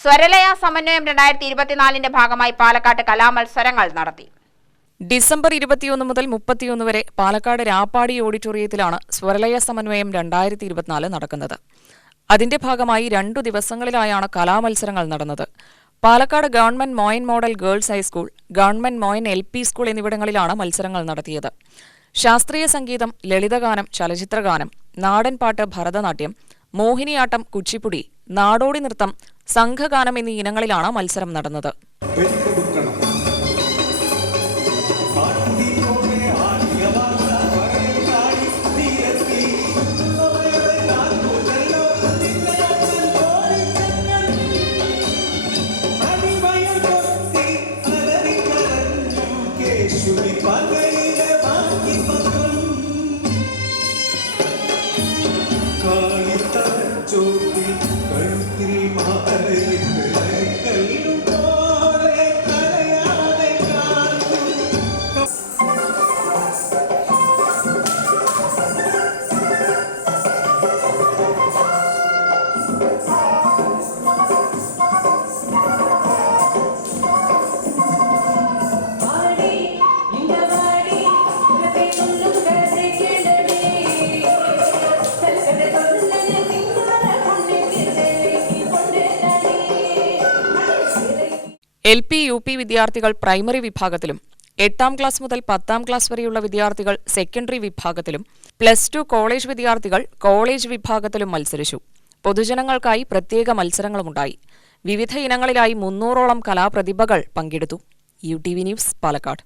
സ്വരലയ സമന്വയം 2024 ഭാഗമായി പാലക്കാട് കലാമത്സരങ്ങൾ നടത്തി. ഡിസംബർ 21 മുതൽ 31 വരെ പാലക്കാട് രാപ്പാടി ഓഡിറ്റോറിയത്തിലാണ് സ്വരലയ സമന്വയം 2024 നടക്കുന്നത്. അതിന്റെ ഭാഗമായി 2 ദിവസങ്ങളിലായാണ് കലാമത്സരങ്ങൾ നടന്നത്. Palakkad government Moyan model girls high school, government Moyan LP school എന്നിവിടങ്ങളിലാണ് മത്സരങ്ങൾ നടത്തിയത്. ശാസ്ത്രീയ സംഗീതം, ലളിതഗാനം, ചലച്ചിത്രഗാനം, നാടൻപാട്ട്, ഭരതനാട്യം, മോഹിനിയാട്ടം, കുച്ചിപ്പുടി, നാടോടി നൃത്തം, സംഘഗാനം എന്നീ ഇനങ്ങളിലാണ് മത്സരം നടന്നത്. LP, UP വിദ്യാർത്ഥികൾ പ്രൈമറി വിഭാഗത്തിലും, 8ാം ക്ലാസ് മുതൽ 10ാം ക്ലാസ് വരെയുള്ള വിദ്യാർത്ഥികൾ സെക്കൻഡറി വിഭാഗത്തിലും, +2 കോളേജ് വിദ്യാർത്ഥികൾ കോളേജ് വിഭാഗത്തിലും മത്സരിച്ചു. പൊതുജനങ്ങൾക്കായി പ്രത്യേക മത്സരങ്ങളുമുണ്ടായി. വിവിധ ഇനങ്ങളിലായി 300ഓളം കലാപ്രതിഭകൾ പങ്കെടുത്തു. UTV news, Palakkad.